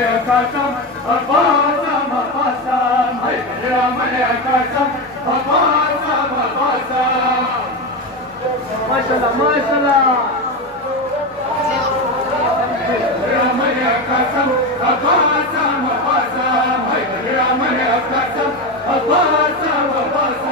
قسم قسم قسم حيدر يا من قسم قسم قسم. ما شاء الله ما شاء الله. يا من قسم قسم قسم حيدر يا من قسم قسم قسم.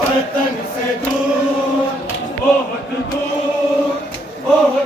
वतन से दूर बहुत दूर बहुत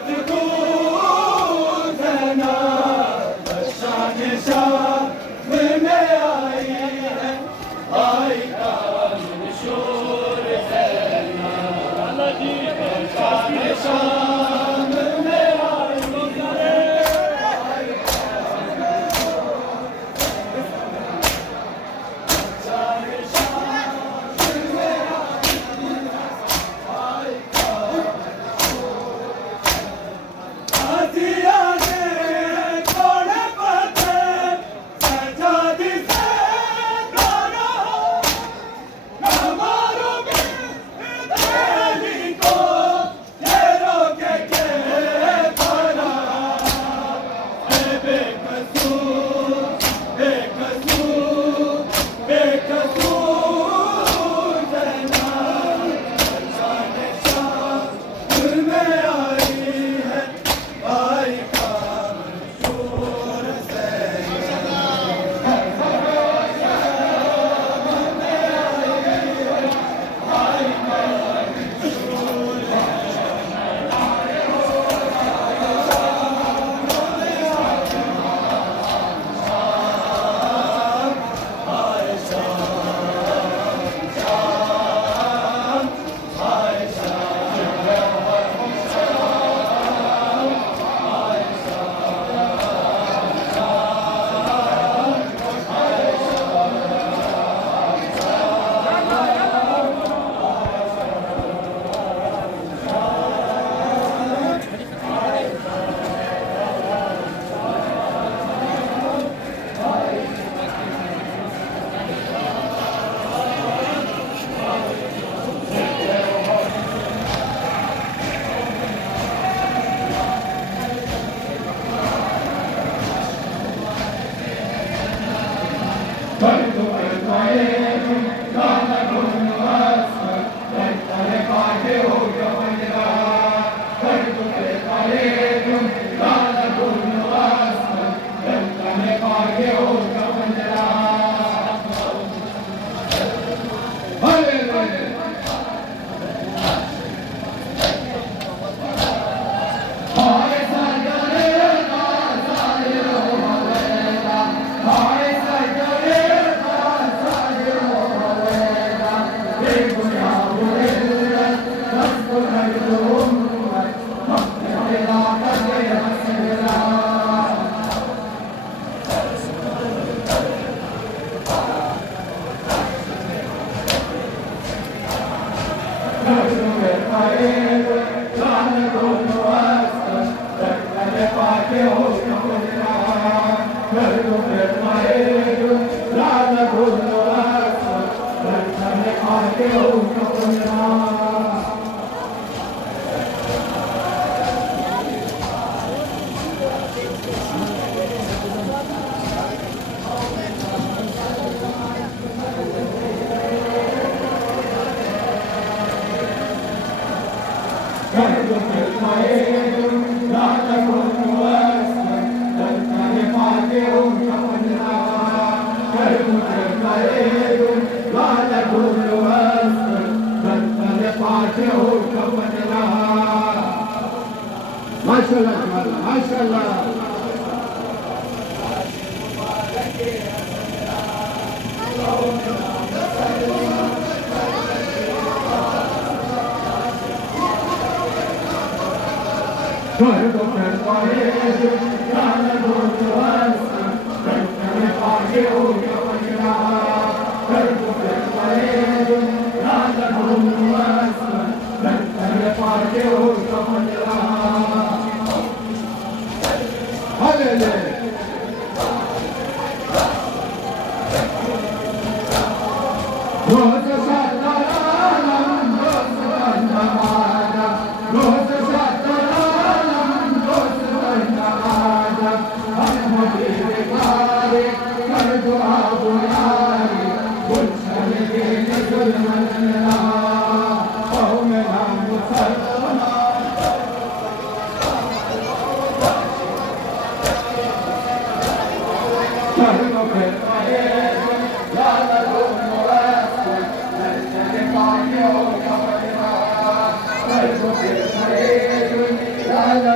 La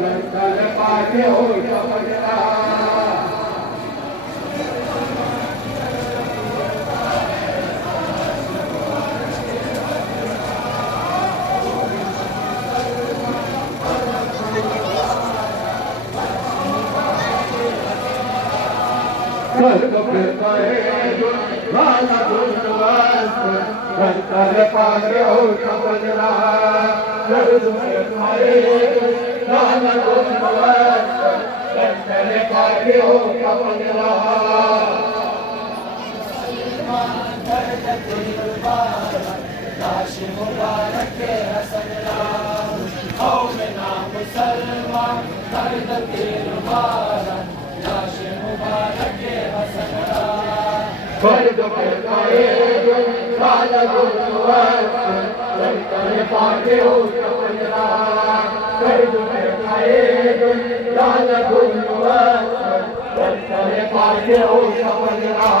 जंगल पाके हो समझना स्वर्ग फिरता है लाला गुणवास जंगल पाके हो समझना स्वर्ग फिरता है लाला गुणवास जंगल पाके हो समझना मुबारक के हसनला कौम ना मुसलमान दर्द के मुबारक लाश मुबारक के हसनला स्वर्ग फिरता है लाला गुणवास जंगल पाके हो समझना स्वर्ग फिरता है लाला गुणवास जंगल पाके हो समझना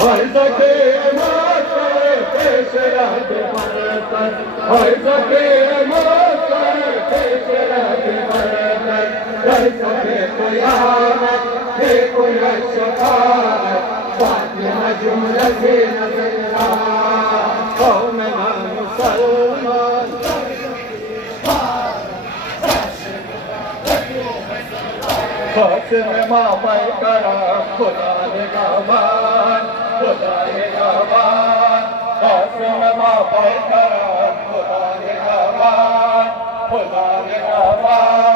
हर सके माता पेश रहते बरतन हर सके माता पेश रहते बरतन हर सके कोई आमद है कोई शफाअत फातिहा जुमला से नजरा कौम ना मुसलमान फातिमा मामल करा खुदा ने गवान खुदा ने गवान फातिमा मामल करा खुदा ने गवान खुदा ने गवान